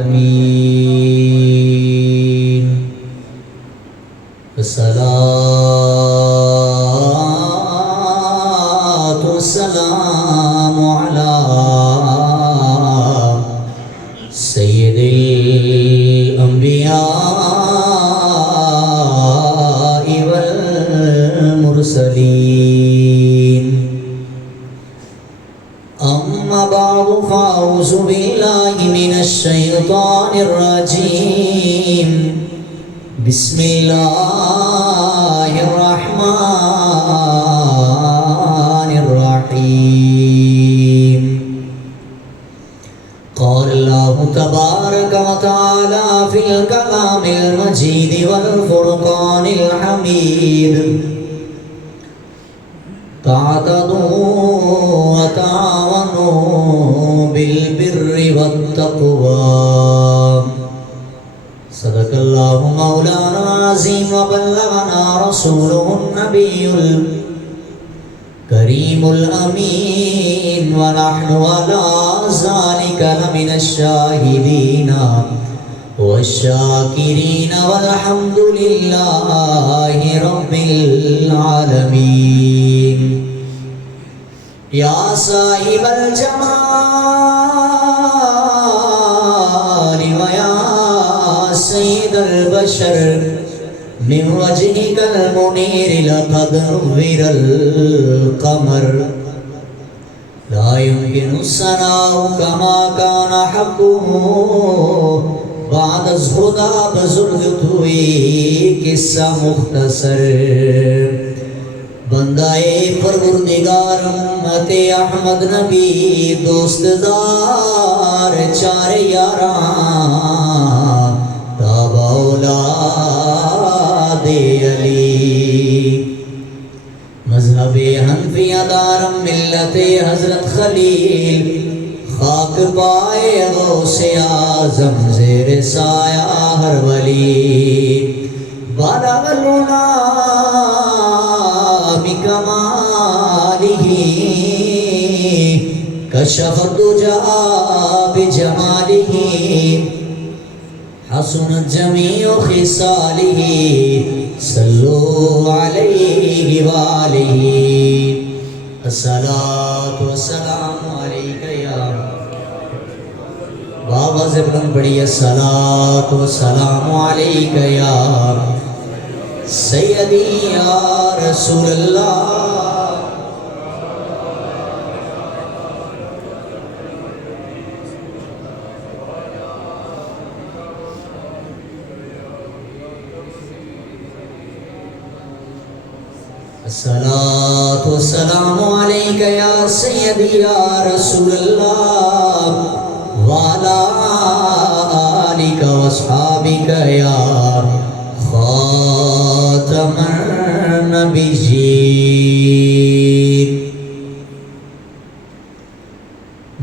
آمين. الصلاة والسلام على سيد الأنبياء والمرسلين. أما بعد فأعوذ بالله من الشيطان الرجيم. بسم الله الرحمن الرحيم. قال الله تبارك وتعالى في الكلام المجيد والفرقان الحميد: تعتدوا وتعاونوا بالبر والتقوى. صدق الله مولانا العظيم وبلغنا رسوله النبي الكريم الأمين، ونحن على ذلك لمن الشاهدين والشاكرين والحمد لله رب العالمين. يا صاحب الجمال ويا سيد البشر، من وجهك المنير لقد نور القمر. لا يمكن الثناء كما كان حقه بعد الهدى بزرگ ہوئی قصہ مختصر. بندائے پروردگار امت احمد نبی دوست دار چار یاراں تابع اولاد علی. مذہب حنفیہ دارم ملت حضرت خلیل، خاک پائے غوث اعظم زیر سایہ ہر ولی. بلغ العلا بکمالہ کشف الدجى بجمالہ، حسنت جمیع خصالہ صلوا علیہ وآلہ. الصلاة والسلام علیکہ یا بابا زبرن پڑھی. الصلاة والسلام علیکہ یا سیدی یا رسول اللہ. الصلاة والسلام علیکہ یا سیدی یا رسول اللہ، وعلا آلک واصحابک یا خاتم النبیین.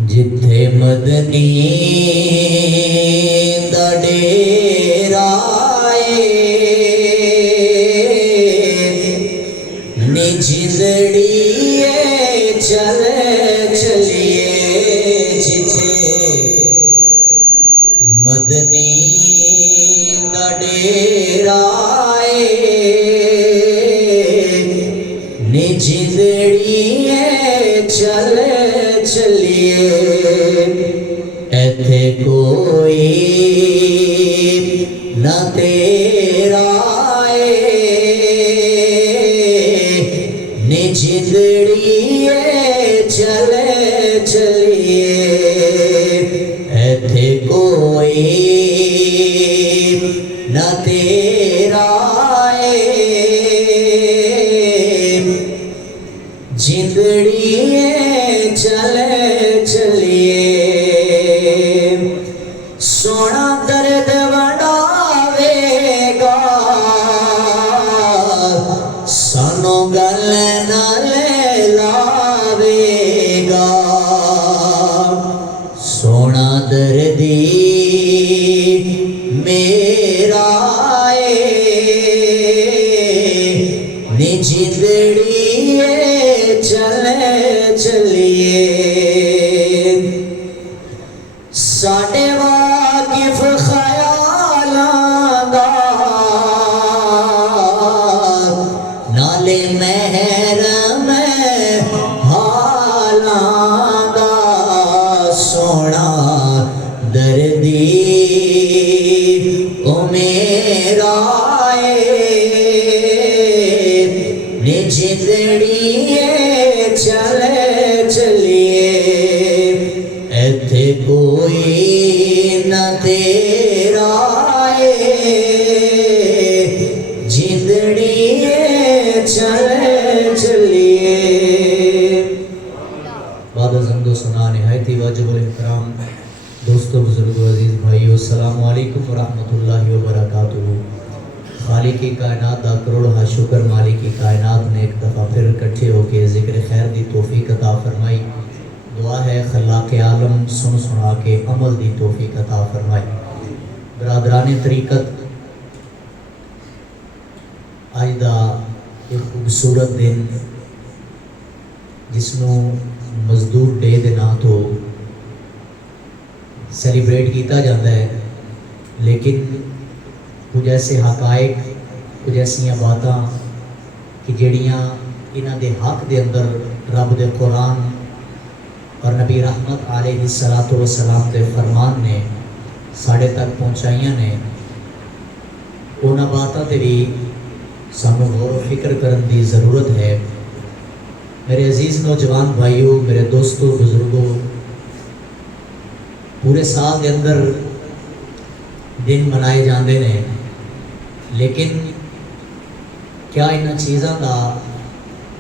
جتھے مدنی دا ڈیرا جھندڑیے چلے چلیے، جتھے مدنی دا ڈیرا جھندڑیے چلے چلیے. ایتھے کوئی نہ تیرا جھندڑیے چلے چلیے. ایتھے کوئی نہ تیرا جھندڑیے چلے چلیے. سونا درد وڈاوے گا سانو گل نال لاوے گا. سونا دردی میرا جھندڑیے چلے چلیے. ساڈے واقف دی او میرا جندڑی چلے چلیے ایتھے کوئی نہ تیرا جندڑی چلے چلیے. بعد از حمد و ثنا نہایت واجب الاحترام دوستو بزرگو عزیز بھائیو السلام علیکم ورحمۃ اللہ وبرکاتہ. خالق کی کائنات دا کروڑ ہا شکر مالک کی کائنات نے ایک دفعہ پھر اکٹھے ہو کے ذکر خیر دی توفیق عطا فرمائی. دعا ہے خلاق عالم سن سنا کے عمل دی توفیق عطا فرمائی. برادران طریقت آج دا ایک خوبصورت دن جس نو مزدور ڈے دے نا تو سیلیبریٹ کیتا جاتا ہے، لیکن کچھ ایسے حقائق کچھ ایسیاں باتاں کہ جڑیاں انہاں دے حق دے اندر رب دے قرآن اور نبی رحمت علیہ الصلوۃ والسلام دے فرمان نے ساڑھے تک پہنچائیاں نے. انہاں باتاں تے بھی سانوں غور و فکر کرن دی ضرورت ہے. میرے عزیز نوجوان بھائیوں، میرے دوستوں بزرگوں، پورے سال دے اندر دن منائے جاندے نے، لیکن کیا انہاں چیزاں دا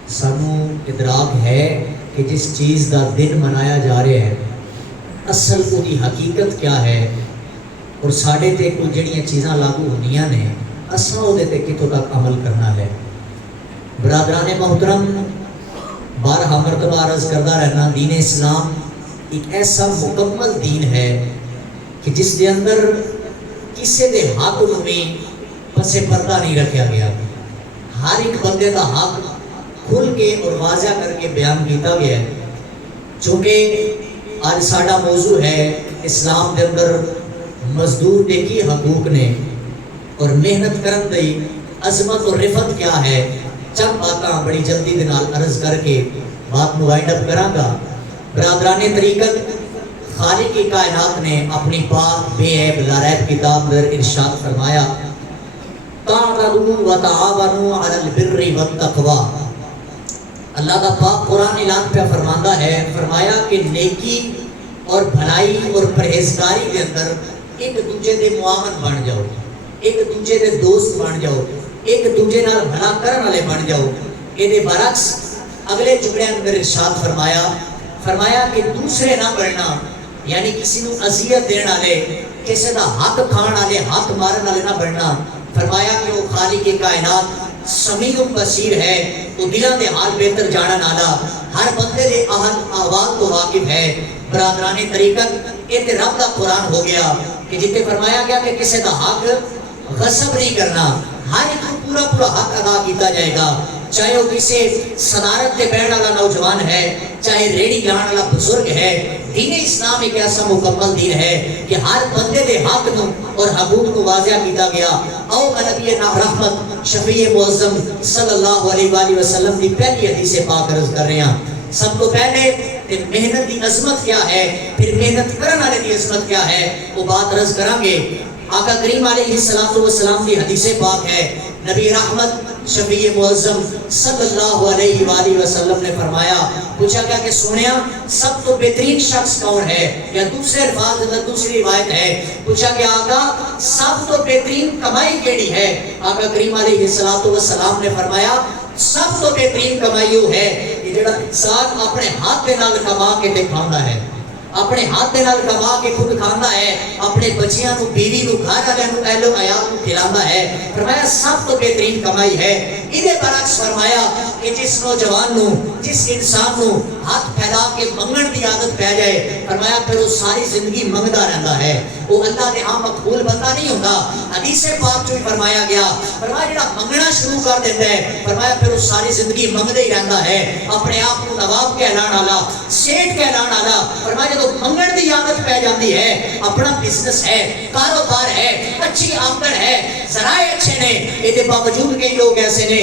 سانوں ادراک ہے کہ جس چیز دا دن منایا جا رہا ہے اصل کو دی حقیقت کیا ہے، اور ساڑھے تے کچھ جڑیاں چیزاں لاگو ہونیاں نے اساں او دے تے کتوں تک عمل کرنا ہے. برادران محترم، بارہا مرتبہ عرض کردہ رہنا، دین اسلام ایک ایسا مکمل دین ہے کہ جس دے اندر کسی دے حق میں پس پردہ نہیں رکھا گیا. ہر ایک بندے دا حق کھل کے اور واضح کر کے بیان کیتا گیا ہے. چونکہ آج ساڑا موضوع ہے اسلام دے اندر مزدور دے کی حقوق نے اور محنت کرن دی عظمت اور رفت کیا ہے. چند باتاں بڑی جلدی دے نال عرض کر کے بات کو وائنڈ اپ کراں گا. برادران طریقت، خالق کی کائنات نے اپنی پاک بے عیب لاریب کتاب در ارشاد فرمایا تعاونوا وتعاونوا علی البر والتقوی. اللہ کا پاک قرآن اعلان پہ فرماندہ ہے، فرمایا کہ نیکی اور بھلائی اور پرہیزگاری کے اندر ایک دوجے دے معاون بن جاؤ، ایک دوجے دے دوست بن جاؤ، ایک دوجے نال بھلا کرن والے بن جاؤ. یہ برعکس اگلے جملے اندر ارشاد فرمایا کہ دوسرے نہ بننا، یعنی کسی نو اذیت دین والے، کسی دا حق کھان والے، حق مارن والے نہ بننا. فرمایا کہ وہ خالق کی کائنات سمیع بصیر ہے، وہ دلاں دے حال بہتر جانن والا، ہر بندے دے احوال تو واقف ہے. برادران طریقت، یہ تے رب دا قرآن ہو گیا کہ جتے فرمایا گیا کہ کسی دا حق غصب نہیں کرنا، ہر ایک کو پورا پورا حق ادا کیتا جائے گا. چاہے وہ کسی صدارت کے بیٹھنے والا نوجوان ہے، چاہے ریڑی لانے والا بزرگ ہے. دین اسلام ایک ایسا مکمل دین ہے کہ ہر بندے دے حق نو اور حقوق کو واضح کیتا گیا. او نبی رحمت شفیع معظم صلی اللہ علیہ وآلہ وسلم کی پہلی حدیث پاک عرض کر رہے ہیں. سب کو پہلے محنت کی عظمت کیا ہے، پھر محنت کرنے والے کی عظمت کیا ہے، وہ بات عرض کریں گے. آقا کریم علیہ السلام کی حدیث پاک ہے، نبی رحمت شفیع معظم صلی اللہ علیہ وآلہ وسلم نے فرمایا، پوچھا گیا کہ سنیا سب تو بہترین شخص کون ہے، یا دوسرے الفاظ اندر دوسری روایت ہے، پوچھا کہ آقا سب تو بہترین کمائی کیڑی ہے. آقا کریم علیہ السلام نے فرمایا سب تو بہترین کمائی وہ ہے کہ جڑا انسان اپنے ہاتھ دے نال کما کے دکھانا ہے، اپنے ہاتھ دے نال کما کے خود کھانا ہے، اپنے بچیاں نو، بیوی نو، گھر والے نو، اہل و عیال کو کھلانا ہے. فرمایا سب تو بہترین کمائی ہے. ادھے برعکس فرمایا کہ جس نوجوان نو، جس انسان نو ہاتھ پھیلا کے منگن دی عادت پہ جائے، فرمایا پھر وہ ساری زندگی منگدا رہندا ہے، وہ اللہ دے ہاں مقبول بندہ نہیں ہوتا. حدیث پاک جو فرمایا گیا، فرمایا جڑا منگنا شروع کر دیتا ہے، فرمایا پھر وہ ساری زندگی منگدا ہی رہندا ہے. اپنے آپ کو نواب کہلانا والا، سیٹ کہلانا والا، فرمایا جب منگن دی عادت پہ جاتی ہے، اپنا بزنس ہے، کاروبار ہے، اچھی آمدن ہے، ذرائع اچھے نے، یہ باوجود کئی لوگ ایسے نے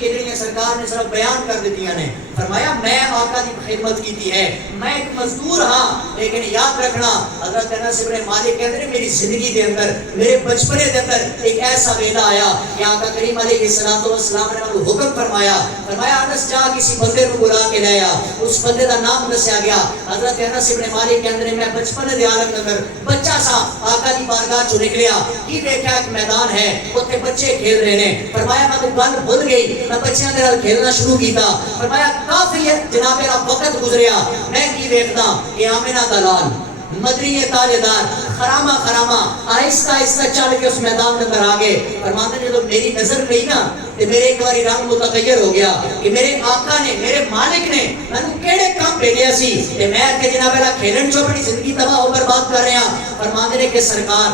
کہ جڑیاں سرکار نے صرف بیان کر دیتیاں نے. فرمایا میں آقا دی خدمت کیتی ہے, میں ایک مزدور ہاں, لیکن یاد رکھنا حضرت انس بن مالک کہتے ہیں میری زندگی دے اندر, میرے بچپنے دے اندر ایک ایسا ویلا آیا کہ آقا کریم علیہ السلام نے مجھے حکم فرمایا, فرمایا انس جا کسی بندے کو بلا کے لے آ. اس بندے دا نام دسیا گیا. حضرت انس بن مالک کہتے ہیں میں بچپنے دے عالم اندر بچہ سا آقا دی بارگاہ چوں نکلیا, کی دیکھا ایک میدان ہے, اوتھے بچے کھیل رہے ہیں. فرمایا میں تو گل بھول گئی, میں بچیاں دے نال کھیلنا شروع کیتا. فرمایا کافی ہے جناب میرا وقت گزریا, میں کی دیکھتا کہ آمنہ دلال مدنی تاجدار خرامہ خرامہ آہستہ آہستہ چل کے اس میدان کے اندر آگے. فرماتے ہیں جب میری نظر گئی نا تو میرے ایک باری رنگ متغیر ہو گیا کہ میرے آقا نے, میرے مالک نے میں نے کیڑے کام بھیجیا سی کہ میں کہ جناب میرا کھیلن چو اپنی زندگی تباہ ہو کر بات کر رہے ہیں. فرماتے ہیں کہ سرکار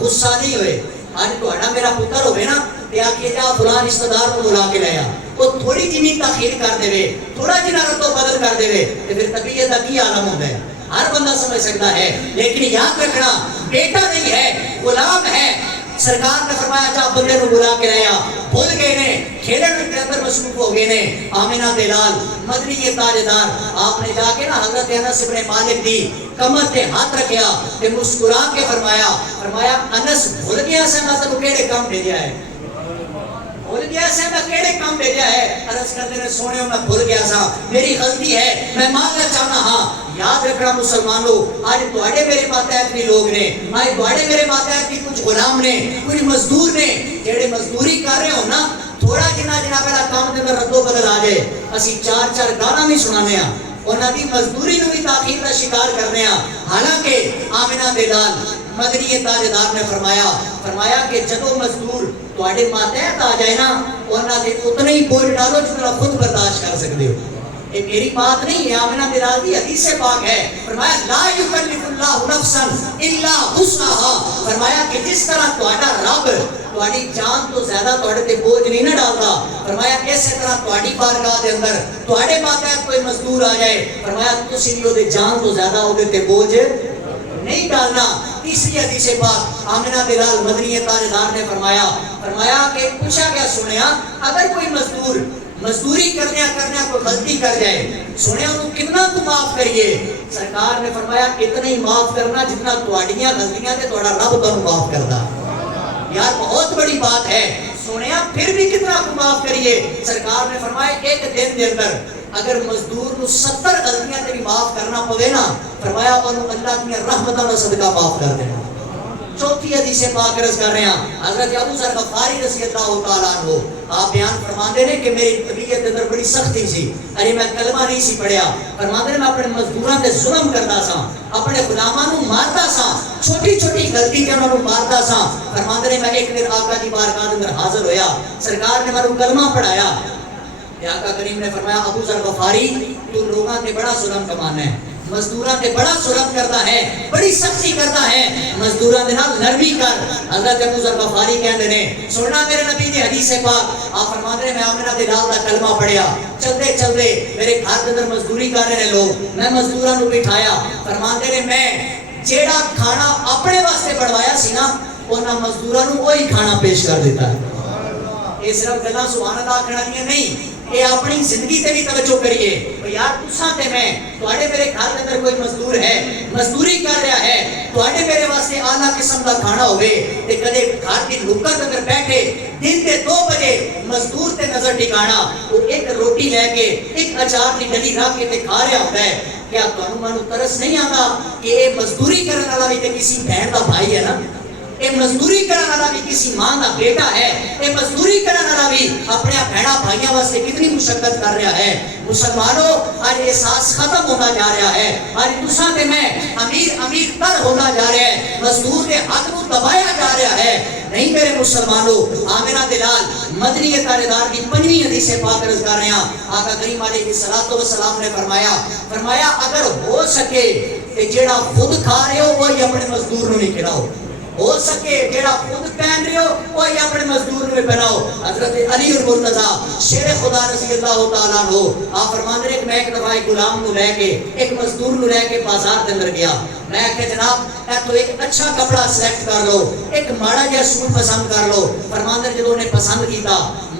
غصہ نہیں ہوئے, آج تو اڑا میرا پتر ہوئے نا یا کہ جا فلان رشتہ دار کو بلا کے لایا, وہ تھوڑی جنی تاخیر کر دے وے, تھوڑا جنا رد و بدل کر دے وے, تو پھر طبیعت کا کی عالم ہوتا ہے, ہر بندہ سمجھ سکتا ہے. لیکن یاد رکھنا بیٹا نہیں ہے, غلام ہے. سرکار نے فرمایا جا بندے کو بلا کے لایا, بھول گئے نے کھیلن کے اندر مصروف ہو گئے نے. آمنہ دلال مدنی تاجدار آپ نے جا کے نا حضرت انس بن مالک دی کمر تے ہاتھ رکھیا تے مسکرا کے فرمایا, فرمایا انس بھول گیا سے میں تو کیڑے کام بھیجا ہے, بھول گیا سے میں کیڑے کام بھیجا ہے. عرض کرتے ہیں سونے میں بھول گیا سا, میری غلطی ہے, میں معافی چاہنا ہاں. یاد رکھنا مسلمانوں, آج تواڈے میرے ماتحت بھی لوگ نے, آج تواڈے میرے ماتحت بھی کچھ غلام نے, کچھ مزدور نے, جڑے مزدوری کر رہے ہو نا, تھوڑا جنا جناب میرا کام دے اندر رد و بدل آ جائے, اسی چار چار گانا بھی سنانے ہیں, انہاں دی مزدوری نو بھی تاخیر دا شکار کرنے ہیں. حالانکہ آمنہ دلال مدنی تاجدار نے فرمایا, فرمایا کہ جدو مزدور تواڈے ماتحت آ جائے نا, انہاں دے اتنا ہی بوجھ ڈالو جتنا خود برداشت کر سکتے ہو. یہ میری بات نہیں ہے, آمنہ دلال دی حدیث پاک ہے. فرمایا لا یکلف اللہ نفسا الا وسعها, فرمایا کہ جس طرح تواڈا رب تواڈی جان تو زیادہ تواڈے تے بوجھ نہیں نہ ڈالتا, فرمایا اسی طرح تواڈی بارگاہ دے اندر تواڈے ماتحت کوئی مزدور آ جائے, فرمایا تسی بھی اودے جان تو زیادہ اودے تے بوجھ نہیں ڈالنا. تیسری حدیث پاک آمنہ دلال مدنی تاجدار نے فرمایا, فرمایا کہ پوچھا گیا سنیا اگر کوئی مزدور مزدوری کرنے کوئی غلطی کر جائے, سنیا انہوں کتنا کو معاف کریے. سرکار نے فرمایا اتنا ہی معاف کرنا جتنا تواڈیاں غلطیاں تے تواڈا رب تانوں معاف کردا. یار بہت بڑی بات ہے, سنیا پھر بھی کتنا کو معاف کریے. سرکار نے فرمایا ایک دن دے اندر اگر مزدور کو 70 غلطیاں تے بھی معاف کرنا پوے نا, فرمایا انہوں اللہ کی رحمتاں دا صدقہ معاف کر دینا. چوتھی حدیث پاک عرض کر رہے ہیں, حضرت ابو ذر غفاری رضی اللہ تعالیٰ عنہ آپ بیان فرماتے ہیں کہ میری طبیعت اندر بڑی سختی سی, ارے میں کلمہ نہیں سی پڑھیا. فرماتے ہیں میں اپنے مزدوراں تے ظلم کرتا سا, اپنے غلاماں نو مارتا سا, چھوٹی چھوٹی غلطی تے انہاں نو مارتا سا. فرماتے ہیں میں ایک دن آقا دی بارگاہ دے اندر حاضر ہویا, سرکار نے مینوں کلمہ پڑھایا. آقا کریم نے فرمایا ابو ذر غفاری تو لوگاں تے بڑا ظلم کمانا ہے, مزدوراں تے بڑا ظلم کرتا ہے, بڑی سختی کرتا ہے, مزدوراں دے نال نرمی کر. حضرت ابو ذر غفاری کہندے نے سننا میرے نبی دی حدیث پاک, آپ فرماتے ہیں میں آمنہ دلال دا کلمہ پڑھیا, چلتے چلتے میرے گھر دے اندر مزدوری کر رہے ہیں لوگ, میں مزدوراں نو بٹھایا. فرماتے ہیں میں جیڑا کھانا اپنے واسطے بڑھوایا سی نا, انہاں مزدوراں نو وہی کھانا پیش کر دیتا ہے. یہ صرف گلاں سبحان اللہ کھڑانیاں نہیں, یہ اپنی زندگی تے بھی توجہ کریے. یار تساں تے میں تواڈے میرے گھر دے اندر کوئی مزدور ہے, مزدوری کر رہا ہے, تواڈے میرے واسطے اعلیٰ قسم دا کھانا ہوے تے کدے گھر دی نکڑ تے اندر بیٹھے دن دے 2 بجے مزدور تے نظر ٹکانا, وہ ایک روٹی لے کے ایک اچار دی ڈلی رکھ کے تے کھا رہا ہوتا ہے. کیا تانوں مانوں ترس نہیں آندا کہ یہ مزدوری کرن والا بھی تے کسی بہن دا بھائی ہے نا, یہ مزدوری کرنے والا بھی کسی ماں کا بیٹا ہے, یہ مزدوری کرنے والا بھی اپنے بہنوں بھائیوں واسطے کتنی مشقت کر رہا ہے. مسلمانوں آج احساس ختم ہوتا جا رہا ہے, آج تساں تے میں امیر تر ہوتا جا رہا ہے, مزدور کے حق کو دبایا جا رہا ہے. نہیں میرے مسلمانوں, آمنہ دلال مدنی تاجدار کی 5ویں حدیث پاک عرض کر رہے ہیں. آقا کریم علیہ الصلوۃ والسلام نے فرمایا اگر ہو سکے کہ جیڑا خود کھا رہے ہو وہی اپنے مزدور نو نہیں کھلاؤ, ہو سکے جیڑا خود پہن رہے ہو وہی اپنے مزدور میں پہناؤ. حضرت علی المرتضیٰ شیر خدا رضی اللہ تعالیٰ عنہ آپ فرماتے ہیں کہ میں ایک دفعہ ایک غلام نو لے کے, ایک مزدور نو لے کے بازار کے اندر گیا. میں کہ جناب اے تو ایک اچھا کپڑا سلیکٹ کر لو, ایک ماڑا جہا سوٹ پسند کر لو. فرماتے ہیں جب انہیں پسند کیتا,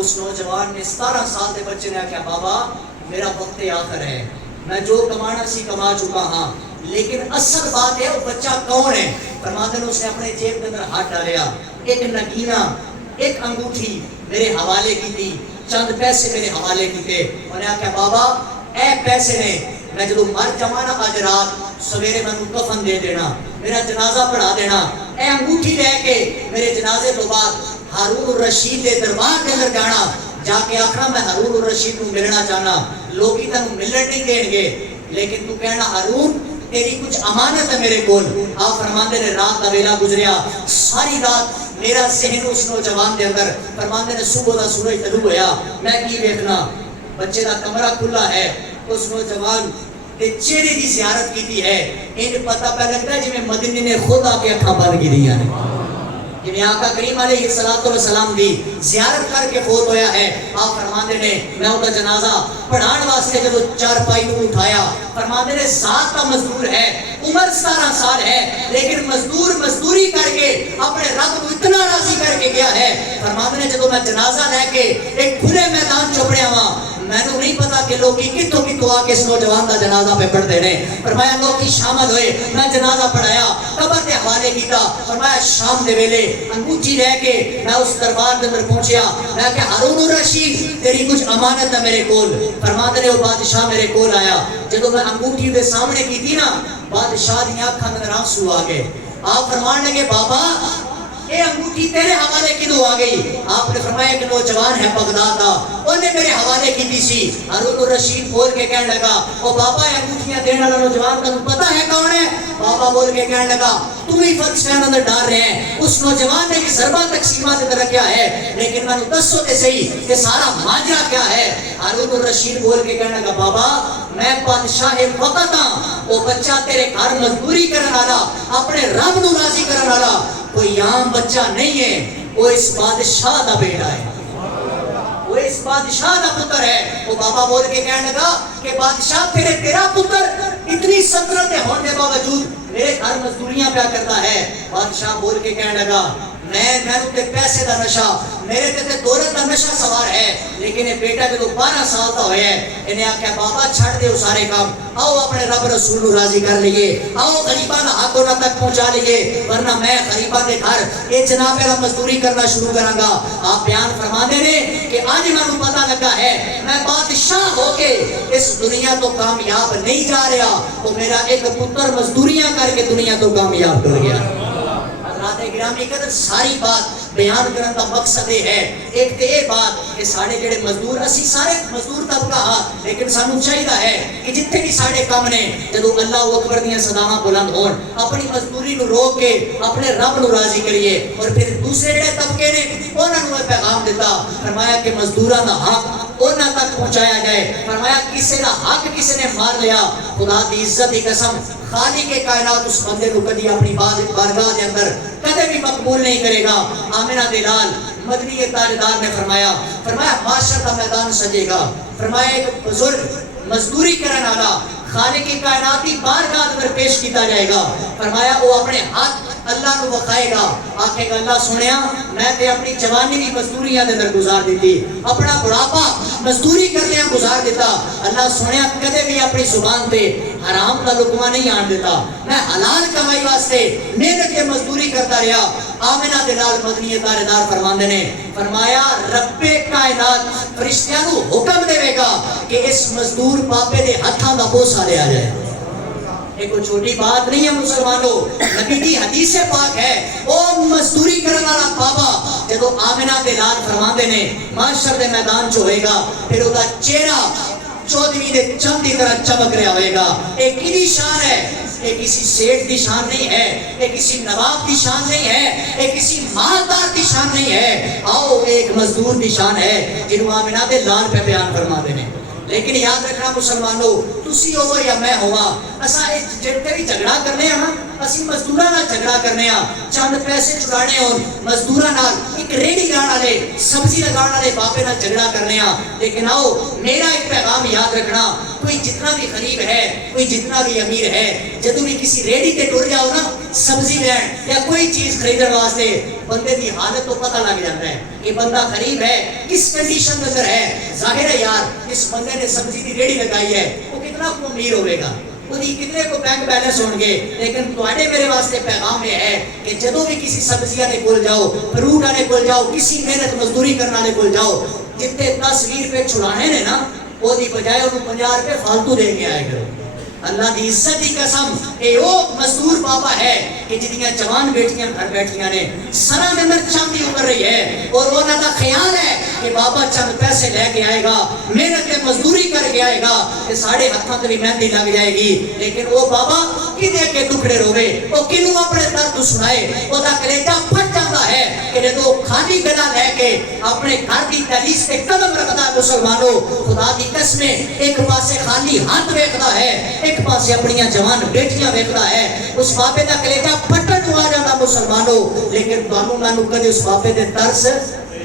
اس نوجوان نے 17 سال کے بچے نے کہا بابا میرا وقت آخر ہے, میں جو کمانا سی کما چکا ہاں, لیکن اصل بات ہے وہ بچہ کون ہے. فرماتے ہیں اس نے اپنے جیب کے اندر ہاتھ ڈالیا, ایک نگینہ ایک انگوٹھی میرے حوالے کی تھی, چند پیسے میرے حوالے کی تھے. انہوں نے کہا بابا اے پیسے نے میں جب مر جاواں نا اج رات سویرے میں کفن دے دینا, میرا جنازہ پڑھا دینا. اے انگوٹھی لے کے میرے جنازے تو بعد ہارون الرشید کے دربار کے اندر جانا, جا کے آخنا میں ہارون الرشید کو ملنا چاہنا. لوگ تینوں ملن نہیں دین گے, لیکن تو کہنا ہارون تیری کچھ امانت ہے میرے کول. آپ فرماندے نے رات کا ویلا گزریا, ساری رات میرا ذہن اس نوجوان دے اندر. فرماندے نے صبح دا سورج طلوع ہویا, میں کی دیکھنا بچے دا کمرہ کھلا ہے, اس نوجوان کے چہرے دی زیارت کیتی ہے. ان پتہ پہ لگتا ہے جی مدنی نے خود آ کے اکھاں بند کی دیا نے, جی آقا کریم علیہ السلام دی زیارت کر کے فوت ہویا ہے. آپ فرماندے نے میں ان کا جنازہ پڑھان واسطے جب چارپائی کو اٹھایا, فرماندے نے ذات کا مزدور ہے, عمر 17 سال ہے, لیکن مزدوری کر کے اپنے رب کو اتنا راضی کر کے گیا ہے. فرماندے نے جب میں جنازہ لے کے ایک کھلے میدان چپڑیا ہوا, میں نے نہیں پتا کہ لوگ کتوں کتوں آ کے اس نوجوان کا جنازہ پہ پڑھتے ہیں. فرمایا لوگ کی شامل ہوئے, میں جنازہ پڑھایا, قبر کے حوالے کیتا. فرمایا شام دے ویلے انگوٹھی لے کے میں اس دربار کے اندر پہنچیا, میں کہ ہارون الرشید تیری کچھ امانت ہے میرے کول. فرماتے نے وہ بادشاہ میرے کول آیا, جب میں انگوٹھی دے سامنے کی تھی نا, بادشاہ دی آنکھاں میں آنسو آ گئے. آپ فرمان لگے بابا یہ انگوٹھی تیرے حوالے کیوں آ گئی؟ آپ نے فرمایا کہ نوجوان ہے بغداد کا, انہوں نے میرے حوالے کی تھی سی. ہارون الرشید بول کے کہنے لگا او بابا یہ انگوٹھیاں دینے والا نوجوان کا پتہ ہے کون ہے؟ بابا بول کے کہنے لگا تم ہی فلسفے اندر ڈال رہے ہیں, اس نوجوان نے بھی ضربہ تقسیمات کی طرح کیا ہے, لیکن میں نے دسو تے صحیح کہ سارا ماجرا کیا ہے. ہارون الرشید بول کے کہنے لگا بابا میں بادشاہ وقت ہاں, وہ بچہ تیرے گھر مزدوری کرنے والا, اپنے رب نو راضی کرنے والا کوئی عام بچہ نہیں ہے, وہ اس بادشاہ دا بیٹا ہے, وہ اس بادشاہ دا پتر ہے. وہ بابا بول کے کہنے لگا کہ بادشاہ پھر تیرا پتر اتنی سلطنت ہونے کے باوجود میرے گھر مزدوریاں پیا کرتا ہے. بادشاہ بول کے کہنے لگا میں تے پیسے دا نشہ, میرے تے دولت دا نشہ سوار ہے, لیکن یہ بیٹا جو 12 سال کا ہویا ہے, انہیں آکھیا بابا چھڑ دے وہ سارے کام, آؤ اپنے رب رسول کو راضی کر لیے, آؤ غریباں دا حق انہاں تک پہنچا لیے, ورنہ میں غریباں دے گھر یہ جناب میرا مزدوری کرنا شروع کراں گا. آپ بیان فرماندے نے کہ آج مانوں پتہ لگا ہے میں بادشاہ ہو کے اس دنیا تو کامیاب نہیں جا رہا, تو میرا ایک پتر مزدوریاں کر کے دنیا تو کامیاب کر گیا. گرامی قدر ساری بات بیان کرنے کا مقصد ہے, ایک تے یہ بات کہ سارے جڑے مزدور, اسی سارے مزدور طبقہ ہاں, لیکن سانو چاہیے ہے کہ جتنے بھی سارے کام نے جدو اللہ اکبر دیاں صداواں بلند ہون, اپنی مزدوری نو روک کے اپنے رب نو راضی کریے. اور پھر دوسرے جڑے طبقے نے انہاں نو پیغام دیتا, فرمایا کہ مزدوراں دا حق انہاں تک پہنچایا جائے. فرمایا کسی دا حق کسی نے مار لیا, خدا دی عزت دی قسم خالق کائنات اس بندے کو کبھی اپنی بارگاہ کے اندر کبھی بھی مقبول نہیں کرے گا. آمنہ دلال مدنی کے تاجدار نے فرمایا معاشر کا میدان سجے گا. فرمایا ایک بزرگ مزدوری کرنے والا خالق کائنات کی بارگاہ اندر پیش کیتا جائے گا. فرمایا وہ اپنے ہاتھ اللہ کو بخائے گا, آکھے گا اللہ سنیا میں تے اپنی جوانی بھی مزدوریاں دے اندر گزار دیتی, اپنا بڑھاپا مزدوری کرنے گزار دیتا. اللہ سنیا کدے بھی اپنی زبان تے حرام کا لقمہ نہیں آن دیتا, میں حلال کمائی واسطے محنت کے مزدوری کرتا رہا. آمنہ دلال مدنی تاجدار فرماندے نے فرمایا رب کائنات فرشتیاں کو حکم دے گا کہ اس مزدور پاپے دے ہتھاں دا بوسا لے آ جائے. ایک کوئی چھوٹی بات نہیں ہے مسلمانوں, نبی دی حدیث پاک ہے. او مزدوری کرنے والا بابا جدو آمنہ دلال فرماندے نے معاشر دے میدان چ ہوئے گا, پھر وہ چہرہ چودھویں دے چند کی طرح چمک رہا ہوئے گا. ایک کدی شان ہے, یہ کسی سیٹ دی شان نہیں ہے, یہ کسی نواب دی شان نہیں ہے, یہ کسی مالدار دی شان نہیں ہے. آؤ ایک مزدور دی شان ہے جنہوں آمنہ دلال پہ بیان فرما دینے. لیکن یاد رکھنا مسلمانوں تسی ہو یا میں ہوا اسا جتنے بھی جھگڑا کرنے ہاں اسی مزدوراں نال جھگڑا کرنے ہاں چند پیسے چرانے ہون مزدوراں نال ایک ریڑی لگان والے سبزی لگان والے بابے نال جھگڑا کرنے ہاں لیکن آؤ میرا ایک پیغام یاد رکھنا کوئی جتنا بھی غریب ہے کوئی جتنا بھی امیر ہے جدوں بھی کسی ریڑی تے ٹر جاؤ نا سبزی لین یا کوئی چیز خریدنے واسطے بندے دی حالت تو پتہ لگ جاتا ہے کہ بندہ غریب ہے کس کنڈیشن میں ہے ظاہر ہے یار اس بندے نے سبزی کی ریڑی لگائی ہے وہ کتنا کو امیر ہوئے گا وہی کتنے کو بینک بیلنس ہون گے لیکن تواڈے میرے واسطے پیغام یہ ہے کہ جدوں بھی کسی سبزیاں دے کول جاؤ فروٹ والے کول جاؤ کسی محنت مزدوری کرنے والے کول جاؤ جتنے 10-20 روپے چھڑانے نے نا وہ دی بجائے انہوں 50 روپے فالتو دے کے آئے کرو اللہ دی عزت دی قسم اے وہ مزدور بابا ہے کہ جنیاں جوان بیٹیاں گھر بیٹھیاں نے سرا میں مرچاں دی ابھر رہی ہے اور انہاں دا خیال ہے کہ بابا چند پیسے لے کے آئے گا محنت مزدوری کر کے آئے گا کہ ساڑھے ہاتھاں تے بھی مہندی لگ جائے گی لیکن وہ بابا کدے کے ٹکڑے روے وہ کنوں اپنے درد سنائے وہ دا کلیجہ پھٹ جاتا ہے کہ جدوں خالی گلا لے کے اپنے گھر دی دہلیز تے قدم رکھدا ہے مسلمانوں خدا دی قسم ایک پاسے خالی ہاتھ ویکھدا ہے ایک پاسے اپنی جوان بیٹیاں ویکھدا ہے اس بابے دا کلیجہ پھٹن ہوا جاتا مسلمانوں لیکن تانوں مینوں کدے اس بابے دے ترس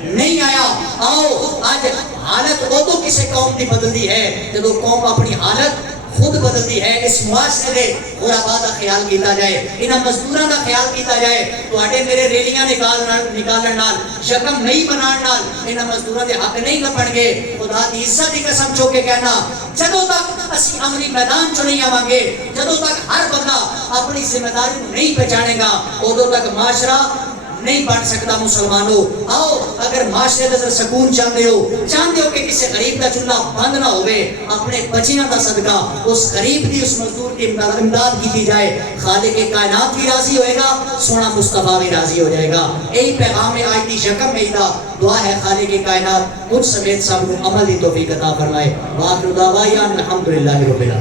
نہیں آیا آؤ آج حالت وہ تو کسی قوم دی بدلتی ہے جب قوم اپنی حالت خود بدلتی ہے اس معاشرے دے غرباء دا خیال کیتا جائے انہاں مزدوراں دا خیال کیتا جائے تواڈے میرے ریلیاں نکالن نال شکم نہیں بنان نال انہاں مزدوراں دے حق نہیں لبن گے خدا دی عزت دی قسم چو کے کہنا جدوں تک اسی عملی میدان چ نہیں آواں گے جدوں تک ہر بندہ اپنی ذمہ داری کو نہیں پہچانے گا ادوں تک معاشرہ نہیں بن سکتا مسلمانوں آؤ اگر معاشرے اندر سکون چاہتے ہو کہ کسی غریب کا چولہا بند نہ ہوئے اپنے بچیاں کا صدقہ اس غریب کی اس مزدور کی امداد کی جائے خالق کائنات بھی راضی ہوئے گا سونا مصطفیٰ بھی راضی ہو جائے گا یہی پیغام ہے آج کی شکم میں دا دعا ہے خالق کائنات مجھ سمیت سب کو عمل دی توفیق عطا فرمائے وآخر دعوانا الحمدللہ رب العالمین